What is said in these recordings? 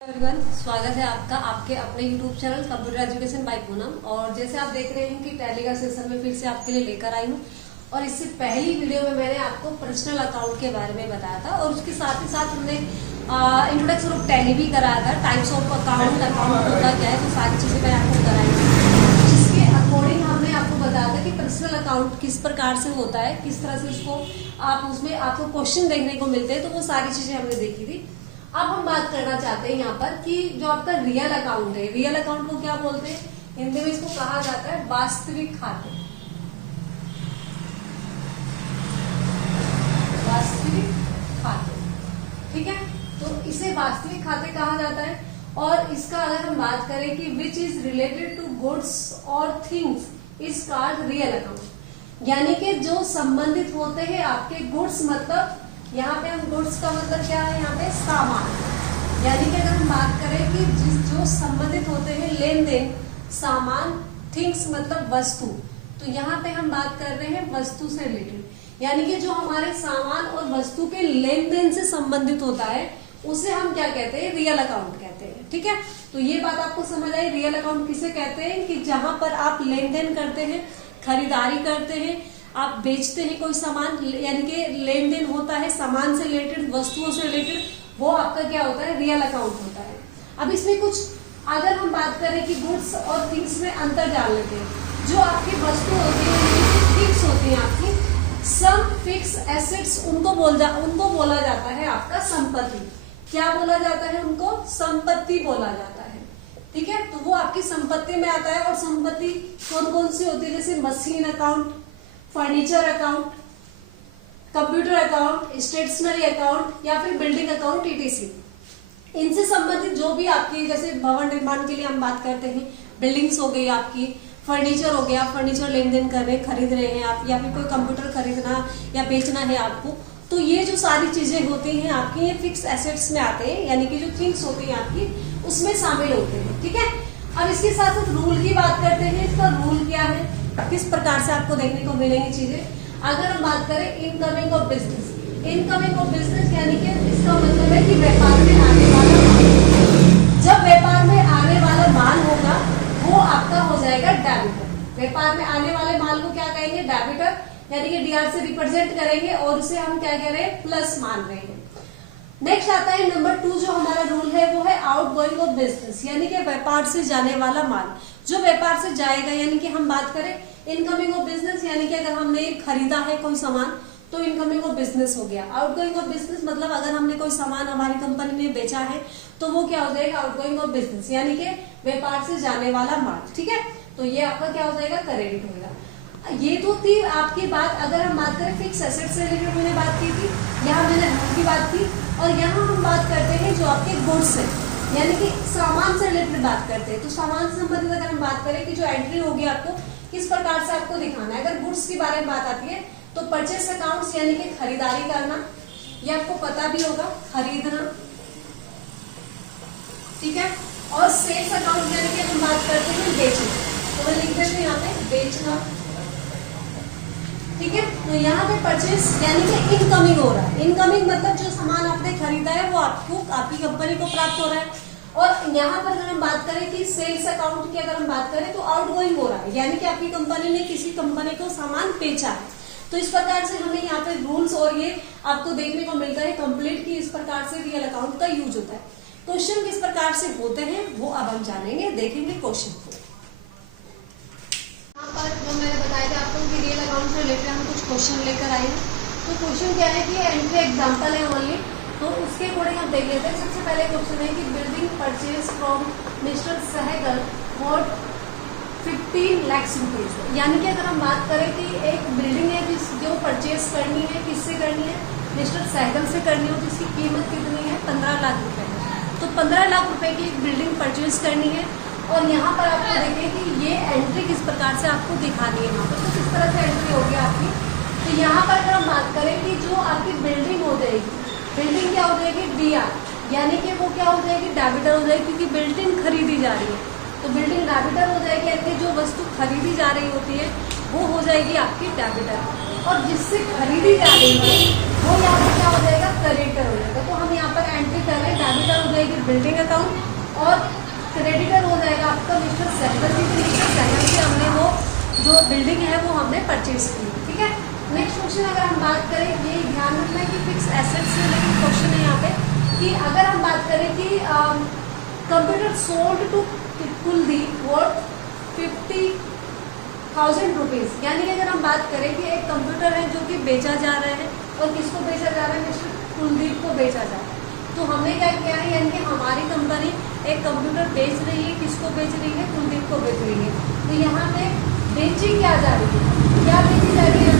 Everyone, स्वागत है आपका आपके अपने YouTube channel computer education by Poonam. और जैसे आप देख रहे हैं कि टैली का सेशन में फिर से आपके लिए लेकर आई हूँ। और इससे पहली वीडियो में मैंने आपको पर्सनल अकाउंट के बारे में बताया था और उसके साथ ही साथ हमने इंट्रोडक्शन ऑफ टैली भी कराया था। टाइप्स ऑफ अकाउंट होता क्या है, तो सारी चीजें मैंने आपको कराई थी, जिसके अकॉर्डिंग हमने आपको बताया था कि पर्सनल अकाउंट किस प्रकार से होता है, किस तरह से उसको आप उसमें आपको क्वेश्चन देखने को मिलते हैं। तो वो सारी चीजें हमने देखी थी। अब हम बात करना चाहते हैं यहाँ पर कि जो आपका रियल अकाउंट है, रियल अकाउंट को क्या बोलते हैं, हिंदी में इसको कहा जाता है वास्तविक खाते। वास्तविक खाते, ठीक है। तो इसे वास्तविक खाते कहा जाता है। और इसका अगर हम बात करें कि which is related to goods और things is called real account, यानी कि जो संबंधित होते हैं आपके गुड्स, मतलब यहाँ पे हम गुड्स का मतलब क्या है, यहाँ पे सामान, यानी कि अगर हम बात करें कि जो संबंधित होते हैं लेन देन, सामान, थिंग्स मतलब वस्तु, तो यहाँ पे हम बात कर रहे हैं वस्तु से रिलेटेड, यानी कि जो हमारे सामान और वस्तु के लेन देन से संबंधित होता है उसे हम क्या कहते हैं, रियल अकाउंट कहते हैं, ठीक है। तो ये बात आपको समझ आई, रियल अकाउंट किसे कहते हैं कि जहां पर आप लेन देन करते हैं, खरीदारी करते हैं, आप बेचते हैं कोई सामान, यानी कि लेन देन होता है सामान से रिलेटेड, वस्तुओं से रिलेटेड, वो आपका क्या होता है, रियल अकाउंट होता है। अब इसमें कुछ अगर हम बात करें कि गुड्स और थिंग्स में अंतर डाल लेते हैं। जो आपकी वस्तु होती है, फिक्स होती है आपकी, सम फिक्स एसेट्स उनको बोला जाता है आपका संपत्ति। क्या बोला जाता है उनको, संपत्ति बोला जाता है, ठीक है। तो वो आपकी संपत्ति में आता है। और संपत्ति कौन कौन सी होती है, जैसे machine account, furniture account, computer account, stationery account या फिर बिल्डिंग अकाउंट ईटीसी। इनसे संबंधित जो भी आपकी, जैसे भवन निर्माण के लिए हम बात करते हैं, बिल्डिंग्स हो गई आपकी, फर्नीचर हो गया, फर्नीचर लेन देन कर रहे हैं, खरीद रहे हैं आप, या फिर कोई कंप्यूटर खरीदना या बेचना है आपको, तो ये जो सारी चीजें होती हैं आपकी, ये फिक्स एसेट्स में आते हैं, यानी कि जो थिंग्स होती हैं आपकी उसमें शामिल होते हैं, ठीक है। अब इसके साथ साथ रूल की बात करते हैं। इसका रूल क्या है, किस प्रकार से आपको देखने को मिलेंगी चीजें। अगर हम बात करें incoming of business, incoming of business यानी कि इसका मतलब है कि व्यापार में आने वाला माल, जब व्यापार में आने वाला माल होगा वो आपका हो जाएगा डेबिटर। व्यापार में आने वाले माल को क्या कहेंगे, डेबिटर, यानी कि डीआर से रिप्रेजेंट करेंगे और उसे हम क्या कह रहे हैं, प्लस मान रहे हैं। नेक्स्ट आता है नंबर 2, जो हमारा रूल है वो है आउट गोइंग ऑफ बिजनेस, यानी कि व्यापार से जाने वाला माल, जो व्यापार से जाएगा, यानी कि हम बात करें इनकमिंग ऑफ बिजनेस, यानी कि अगर हमने खरीदा है कोई सामान तो इनकमिंग ऑफ बिजनेस हो गया। आउटगोइंग ऑफ बिजनेस मतलब अगर हमने कोई सामान हमारी कंपनी ने बेचा है तो वो क्या हो जाएगा, आउटगोइंग ऑफ बिजनेस, यानी कि व्यापार से जाने वाला माल, ठीक है। तो ये आपका क्या हो जाएगा, क्रेडिट होगा। ये तो थी आपकी बात। अगर हम बात करें फिक्स एसेट से रिलेटेड मैंने बात की थी, यहाँ मैंने रूल की बात की, और यहाँ हम बात करते हैं जो आपके गुड्स है, यानी कि सामान से रिलेटेड बात करते हैं। तो सामान से संबंधित अगर हम बात करें कि जो एंट्री होगी आपको किस प्रकार से आपको दिखाना है। अगर गुड्स के बारे में बात आती है तो परचेस अकाउंट्स, यानी कि खरीदारी करना, ये आपको पता भी होगा, खरीदना, ठीक है। और सेल्स अकाउंट यानी कि हम बात करते हैं बेचना, तो मैं लिख देते हैं यहाँ पे बेचना, ठीक है। तो यहाँ पे परचेस यानी कि इनकमिंग हो रहा है। इनकमिंग मतलब जो सामान आपने खरीदा है वो आपको, आपकी कंपनी को प्राप्त हो रहा है। और यहाँ पर अगर हम बात करें कि सेल्स अकाउंट की अगर हम बात करें तो आउटगोइंग हो रहा है, यानी कि आपकी कंपनी ने किसी कंपनी को सामान बेचा है। तो इस प्रकार से हमें यहाँ पे रूल्स और ये आपको देखने को मिलता है कंप्लीट की इस प्रकार से रियल अकाउंट का यूज होता है। क्वेश्चन किस प्रकार से होते हैं वो अब हम जानेंगे, देखेंगे क्वेश्चन को। यहाँ पर जो मैंने बताया था आपको कि रियल अकाउंट से रिलेटेड हम कुछ क्वेश्चन लेकर आए हैं। तो क्वेश्चन क्या है कि एंट्री एग्जाम्पल है ओनली, तो उसके अकॉर्डिंग हम देख लेते हैं। सबसे पहले क्वेश्चन है कि building purchase from mister Sehgal for 15 lakh rupees, यानी कि अगर हम बात करें कि एक बिल्डिंग है जो परचेज करनी है, किससे करनी है, मिस्टर सहगल से करनी हो, जिसकी कीमत कितनी है, 15 लाख रुपए। तो 15 लाख रुपए की एक बिल्डिंग परचेज करनी है। और यहाँ पर आपको देखें कि ये एंट्री किस प्रकार से आपको दिखानी है, यहाँ पर तो किस तरह से एंट्री होगी आपकी। तो यहाँ पर अगर हम बात करें कि जो आपकी बिल्डिंग हो जाएगी, बिल्डिंग क्या हो जाएगी, डीआर, यानी कि वो क्या हो जाएगी, डेबिटर हो जाएगी, क्योंकि बिल्डिंग खरीदी जा रही है। तो बिल्डिंग डेबिटर हो जाएगी, यानी जो वस्तु खरीदी जा रही होती है वो हो जाएगी आपकी डेबिटर। और जिससे खरीदी जा रही है वो यहाँ पे क्या हो जाएगा, क्रेडिटर हो जाएगा। तो हम यहाँ पर एंट्री कर रहे हैं, डेबिटर हो जाएगी बिल्डिंग अकाउंट और क्रेडिटर हो जाएगा आपका मिस्टर सहगल जी। मिस्टर सहगल जी हमने वो जो बिल्डिंग है वो हमने परचेज की, ठीक है। नेक्स्ट क्वेश्चन अगर हम बात करें, ये ध्यान रखना है कि फिक्स एसेट्स से रिलेटेड क्वेश्चन है यहाँ पे, कि अगर हम बात करें कि computer sold to Kuldeep worth 50,000 rupees, यानी कि अगर हम बात करें कि एक कंप्यूटर है जो कि बेचा जा रहा है, और किसको बेचा जा रहा है, मिस्टर कुलदीप को बेचा जा रहा है। तो हमने क्या किया है, यानी कि हमारी कंपनी एक कंप्यूटर बेच रही है, किसको बेच रही है, कुलदीप को बेच रही है। तो यहाँ पे बेची क्या जा रही है, क्या बेची जा रही है,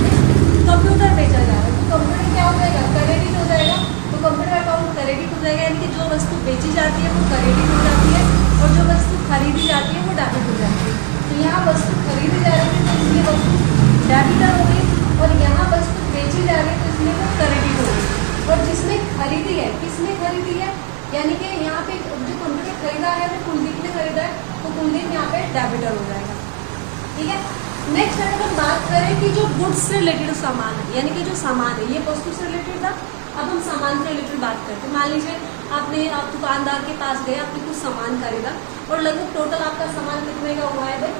कंप्यूटर बेचा जा रहा है। तो कंप्यूटर क्या हो जाएगा, क्रेडिट हो जाएगा। तो कंप्यूटर अकाउंट क्रेडिट हो जाएगा, यानी कि जो वस्तु बेची जाती है वो क्रेडिट हो जाती है, और जो वस्तु खरीदी जाती है वो डेबिट हो जाती है। तो यहाँ वस्तु खरीदी जा रही है तो इसलिए वस्तु डेबिटर हो गई, और यहाँ वस्तु बेची जा रही है तो इसलिए वो क्रेडिट हो गई। और जिसने खरीदी है, किसने खरीदी है, यानी कि यहाँ पे जो कंप्यूटर खरीदा है वो कुलदीप ने खरीदा है, तो कुलदीप यहाँ पे डेबिटर हो जाएगा, ठीक है। नेक्स्ट अगर हम बात करें कि जो गुड्स से रिलेटेड सामान है, यानी कि जो सामान है, ये वस्तु से रिलेटेड था, अब हम सामान से रिलेटेड बात करते हैं। मान लीजिए आप दुकानदार के पास गए, आपने कुछ सामान खरीदा और लगभग टोटल आपका सामान कितने का हुआ है भाई,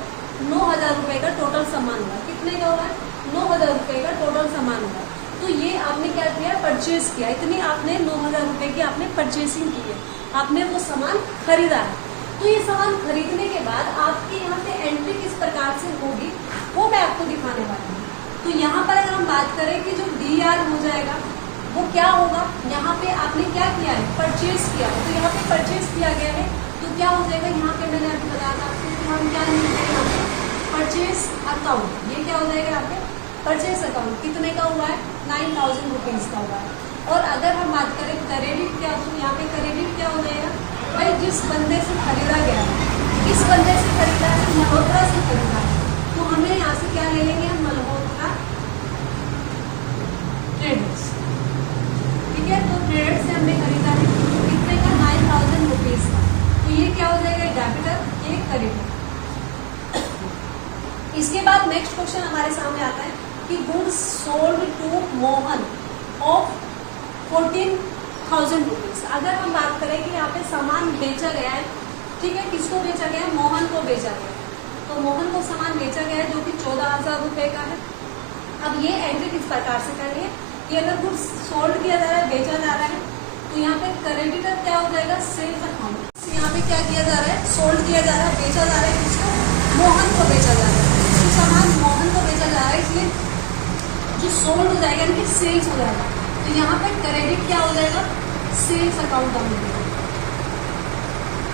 9,000 रुपये का टोटल सामान हुआ। कितने का हुआ है, 9,000 रुपये का टोटल सामान हुआ। तो ये आपने क्या किया, परचेज किया, इतनी आपने 9,000 रुपये की आपने परचेसिंग की है, आपने वो सामान खरीदा है। तो ये सामान खरीदने के बाद आपकी यहाँ पे एंट्री किस प्रकार से होगी वो मैं आपको दिखाने वाली हूँ। तो यहाँ पर अगर हम बात करें कि जो DR हो जाएगा वो क्या होगा, यहाँ पे आपने क्या किया है, परचेज किया है। तो यहाँ पे परचेज किया गया है तो क्या हो जाएगा, यहाँ पे मैंने अभी बताया था आपको कि हम क्या लिखेंगे यहाँ पे, परचेज अकाउंट। ये क्या हो जाएगा यहाँ पे, परचेज अकाउंट कितने का हुआ है, 9,000 रुपीज का हुआ है। और अगर हम बात करें क्रेडिट क्या, तो यहाँ पे क्रेडिट क्या हो जाएगा भाई, जिस बंदे से खरीदा गया है, किस बंदे से खरीदा है, मल्होत्रा से खरीदा है। तो हमें यहाँ से क्या ले लेंगे, हम मल्होत्रा ट्रेडर्स, ठीक है। तो ट्रेडर्स से हमने खरीदा है कितने का, 9,000 रुपीज का। तो ये क्या हो जाएगा, डेबिटर, ये क्रेडिटर। इसके बाद नेक्स्ट क्वेश्चन हमारे सामने आता है कि goods sold to Mohan of 14,000 rupees. अगर हम बात करें कि यहाँ पे सामान बेचा गया है, ठीक है, किसको बेचा गया है, मोहन को बेचा गया है। तो मोहन को सामान बेचा गया है जो कि 14,000 रुपए का है। अब ये एंट्री किस प्रकार से कर रही है, कि अगर गुड्स सोल्ड किया जा रहा है, बेचा जा रहा है, तो यहाँ पे क्रेडिटर क्या हो जाएगा, सेल्स अकाउंट। यहाँ पे क्या किया जा रहा है, सोल्ड किया जा रहा है, बेचा जा रहा है, किसको, मोहन को बेचा जा रहा है। तो सामान मोहन को बेचा जा रहा है, इसलिए जो सोल्ड हो जाएगा यानी कि सेल्स हो जाएगा। तो यहाँ पे क्रेडिट क्या हो जाएगा, सेल्स अकाउंट हो जाएगा,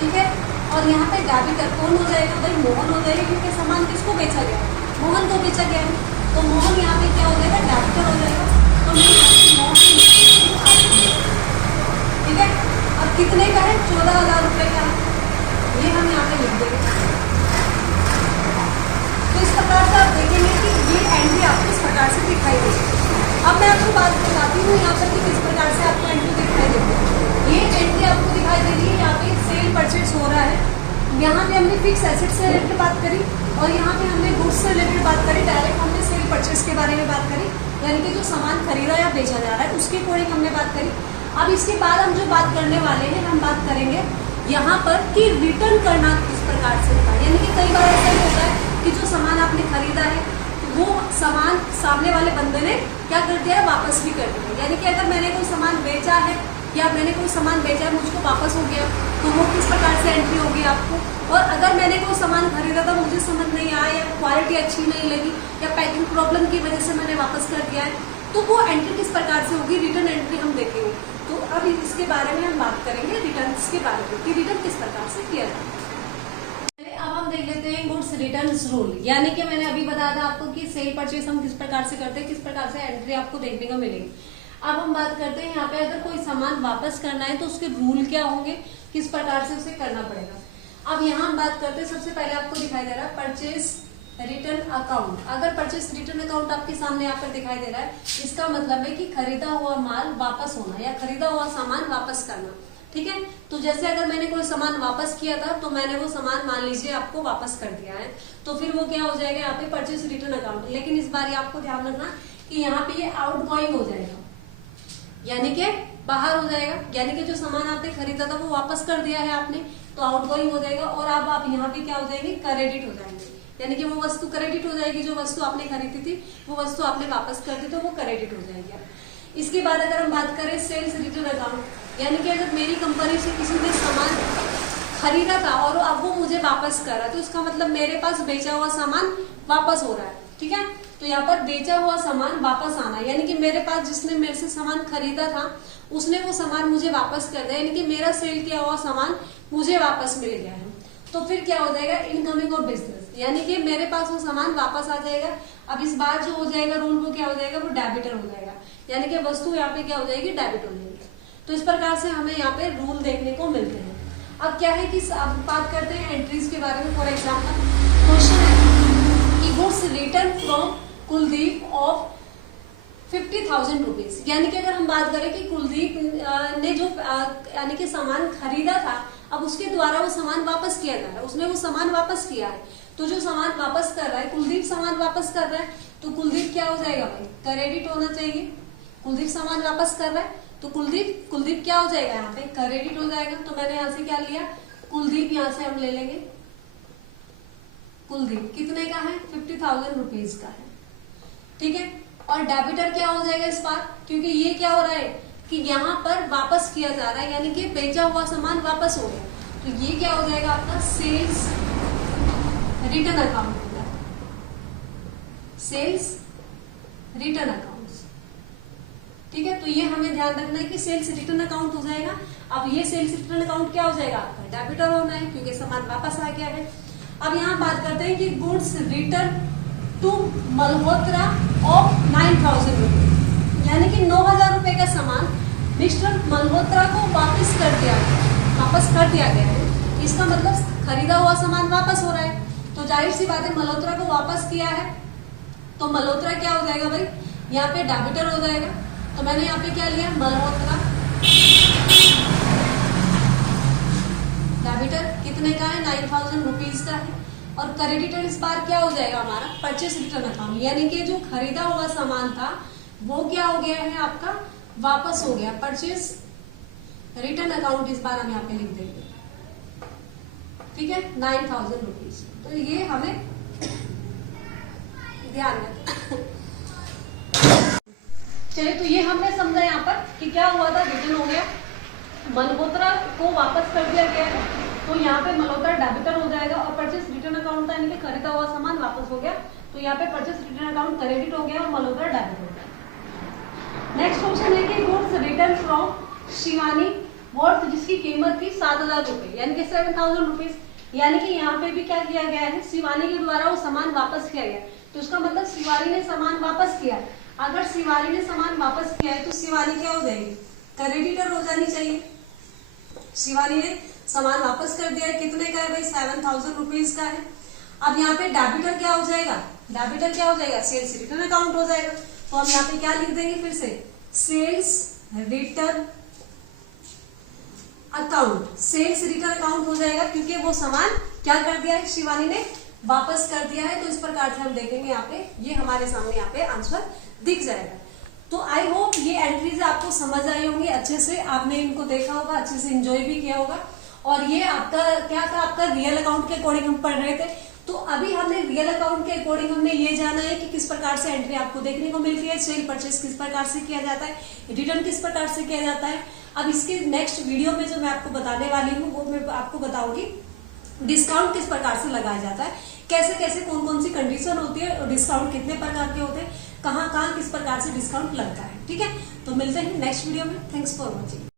ठीक है। और यहाँ पे डेबिटर कौन हो जाएगा भाई, मोहन हो जाएगा, क्योंकि सामान किसको बेचा गया, मोहन को बेचा गया है। तो मोहन यहाँ पे क्या हो जाएगा, डेबिटर हो जाएगा। तो मोहन, ठीक है। अब कितने का है, 14,000 रुपये का है, ये हम यहाँ पे लिख देंगे। तो इस प्रकार से आप देखेंगे कि ये एंट्री आपको इस प्रकार से दिखाई देगी। अब मैं आपको बात बताती हूँ यहाँ पर कि किस प्रकार से आपको एंट्री दिखाई देगी। ये एंट्री आपको दिखाई दे रही है, यहाँ पे सेल परचेज हो रहा है, यहाँ पे हमने फिक्स एसेट से रिलेटेड बात करी, और यहाँ पे हमने गुड्स से रिलेटेड बात करी, डायरेक्ट हमने सेल परचेज के बारे में बात करी, यानी कि जो सामान खरीदा या बेचा जा रहा है उसके अकॉर्डिंग हमने बात करी। अब इसके बाद हम जो बात करने वाले हैं, हम बात करेंगे यहाँ पर कि रिटर्न करना किस प्रकार से होता है। यानी कि कई बार ऐसा ही होता है कि जो सामान आपने खरीदा है वो सामान सामने वाले बंदे ने क्या कर दिया है, वापस भी कर दिया। यानी कि अगर मैंने कोई सामान बेचा है या मैंने कोई सामान बेचा है, मुझको वापस हो गया, तो वो किस प्रकार से एंट्री होगी आपको। और अगर मैंने कोई सामान खरीदा था, मुझे समझ नहीं आया या क्वालिटी अच्छी नहीं लगी या पैकिंग प्रॉब्लम की वजह से मैंने वापस कर दिया है, तो वो एंट्री किस प्रकार से होगी, रिटर्न एंट्री हम देखेंगे। तो अब इसके बारे में हम बात करेंगे, रिटर्न के बारे में कि रिटर्न किस प्रकार से किया जाए। अब हम देख लेते हैं गुड्स रिटर्न्स रूल। यानी कि मैंने अभी बताया था आपको कि सेल परचेज हम किस प्रकार से करते हैं, किस प्रकार से एंट्री आपको देखने को मिलेगी। अब हम बात करते हैं यहाँ पे अगर कोई सामान वापस करना है तो उसके रूल क्या होंगे, किस प्रकार से उसे करना पड़ेगा। अब यहाँ हम बात करते हैं, सबसे पहले आपको दिखाई दे रहा है परचेज रिटर्न अकाउंट। अगर परचेज रिटर्न अकाउंट आपके सामने यहाँ पर दिखाई दे रहा है, इसका मतलब है कि खरीदा हुआ माल वापस होना या खरीदा हुआ सामान वापस करना, ठीक है। तो जैसे अगर मैंने कोई सामान वापस किया था तो मैंने वो सामान मान लीजिए आपको वापस कर दिया है, तो फिर वो क्या हो जाएगा यहाँ पे परचेज रिटर्न अकाउंट। लेकिन इस बार आपको ध्यान रखना कि यहाँ पे ये आउट गोइंग हो जाएगा, यानी कि बाहर हो जाएगा, यानी कि जो सामान आपने खरीदा था वो वापस कर दिया है आपने, तो आउटगोइंग हो जाएगा। और अब आप यहाँ पे क्या हो जाएंगे, क्रेडिट हो जाएंगे, यानी कि वो वस्तु क्रेडिट हो जाएगी, जो वस्तु आपने खरीदी थी वो वस्तु आपने वापस कर दी तो वो क्रेडिट हो जाएगी। इसके बाद अगर हम बात करें सेल्स रिटर्न अकाउंट, यानी कि अगर मेरी कंपनी से किसी ने सामान खरीदा था और अब वो मुझे वापस कर रहा है, तो इसका मतलब मेरे पास बेचा हुआ सामान वापस हो रहा है, ठीक है। तो यहाँ पर बेचा हुआ सामान वापस आना, यानी कि मेरे पास जिसने मेरे से सामान खरीदा था उसने वो सामान मुझे वापस कर दिया, यानी कि मेरा सेल किया हुआ सामान मुझे वापस मिल गया है। तो फिर क्या हो जाएगा, इनकमिंग ऑफ बिजनेस, यानी कि मेरे पास वो सामान वापस आ जाएगा। अब इस बार जो हो जाएगा रूल वो क्या हो जाएगा, वो डेबिटर हो जाएगा, यानी कि वस्तु यहाँ पे क्या हो जाएगी, डेबिट हो जाएगी। तो इस प्रकार से हमें यहाँ पे रूल देखने को मिलते हैं। अब क्या है कि अब बात करते हैं एंट्रीज के बारे में। फॉर एग्जाम्पल क्वेश्चन है कि goods return from Kuldeep of 50,000 rupees, यानी कि अगर हम बात करें कि कुलदीप ने जो यानी कि सामान खरीदा था, अब उसके द्वारा वो सामान वापस किया जा रहा है, उसने वो सामान वापस किया है। तो जो सामान वापस कर रहा है, कुलदीप सामान वापस कर रहा है, तो कुलदीप क्या हो जाएगा भाई, क्रेडिट होना चाहिए। कुलदीप सामान वापस कर रहा है तो कुलदीप क्या हो जाएगा, यहाँ पे क्रेडिट हो जाएगा। तो मैंने यहाँ से क्या लिया, कुलदीप, यहाँ से हम ले लेंगे कुलदीप कितने का है, 50,000 रुपीज का है, ठीक है। और डेबिटर क्या हो जाएगा इस बार, क्योंकि ये क्या हो रहा है कि यहाँ पर वापस किया जा रहा है, यानी कि बेचा हुआ सामान वापस हो गया, तो ये क्या हो जाएगा आपका सेल्स रिटर्न अकाउंट होगा, सेल्स रिटर्न अकाउंट्स, ठीक है। तो ये हमें ध्यान रखना है कि सेल्स रिटर्न अकाउंट हो जाएगा। अब ये सेल्स रिटर्न अकाउंट क्या हो जाएगा आपका, डेबिटर होना है, क्योंकि सामान वापस आ गया है। अब यहाँ बात करते हैं कि goods return to Malhotra of 9,000 rupees, यानी कि 9,000 रुपए का सामान मिस्टर मल्होत्रा को वापस कर दिया गया है। इसका मतलब खरीदा हुआ सामान वापस हो रहा है, तो जाहिर सी बात है मल्होत्रा को वापस किया है, तो मल्होत्रा क्या हो जाएगा भाई, यहाँ पे डेबिटर हो जाएगा। तो मैंने यहाँ पे क्या लिया, मल्होत्रा डेबिटर कितने का है, 9,000 रुपीज का है। और क्रेडिटर इस बार क्या हो जाएगा हमारा, परचेस रिटर्न अकाउंट, यानी कि जो खरीदा हुआ सामान था वो क्या हो गया है आपका, वापस हो गया, परचेस रिटर्न अकाउंट इस बार हम यहाँ पे लिख देंगे, ठीक है, 9,000 रुपीज। तो ये हमें ध्यान रखें। चलिए, तो ये हमने समझा यहाँ पर कि क्या हुआ था, रिटर्न हो गया, मल्होत्रा को वापस कर दिया गया है, तो यहाँ पे मल्होत्रा डेबिटर हो जाएगा। और परचेस रिटर्न अकाउंट था, यानी कि खरीदा हुआ सामान वापस हो गया, तो यहाँ पे परचेस रिटर्न अकाउंट क्रेडिट हो गया और मल्होत्रा डेबिट हो गया। नेक्स्ट क्वेश्चन है कि goods return from Shivani worth, जिसकी कीमत थी 7,000 रुपए, यानी कि 7,000 रुपीज, यानी कि यहाँ पे भी क्या किया गया है, शिवानी के द्वारा वो सामान वापस किया गया। तो इसका मतलब शिवानी ने सामान वापस किया। अगर शिवानी ने सामान वापस किया है तो शिवानी क्या हो जाएगी, क्रेडिटर हो जानी चाहिए। शिवानी ने सामान वापस कर दिया है, कितने का है भाई, 7,000 रुपीज का है। अब यहाँ पे डेबिटर क्या हो जाएगा, डेबिटर क्या हो जाएगा, सेल्स रिटर्न अकाउंट हो जाएगा। तो हम यहाँ पे क्या लिख देंगे फिर से, sales return account, sales return account हो जाएगा, क्योंकि वो सामान क्या कर दिया है, शिवानी ने वापस कर दिया है। तो इस प्रकार से हम देखेंगे यहाँ पे, ये हमारे सामने यहाँ पे आंसर दिख जाएगा। तो आई होप ये एंट्रीज आपको समझ आई होंगी अच्छे से, आपने इनको देखा होगा, अच्छे से एंजॉय भी किया होगा। और ये आपका क्या था, आपका रियल अकाउंट के अकॉर्डिंग हम पढ़ रहे थे। तो अभी हमने रियल अकाउंट के अकॉर्डिंग हमने ये जाना है कि किस प्रकार से एंट्री आपको देखने को मिलती है, सेल परचेस किस प्रकार से किया जाता है, रिटर्न किस प्रकार से किया जाता है। अब इसके नेक्स्ट वीडियो में जो मैं आपको बताने वाली हूँ वो मैं आपको बताऊंगी डिस्काउंट किस प्रकार से लगाया जाता है, कैसे कैसे कौन कौन सी कंडीशन होती है, और डिस्काउंट कितने प्रकार के होते हैं, कहाँ कहाँ किस प्रकार से डिस्काउंट लगता है। ठीक है, तो मिलते हैं नेक्स्ट वीडियो में। Thanks for watching.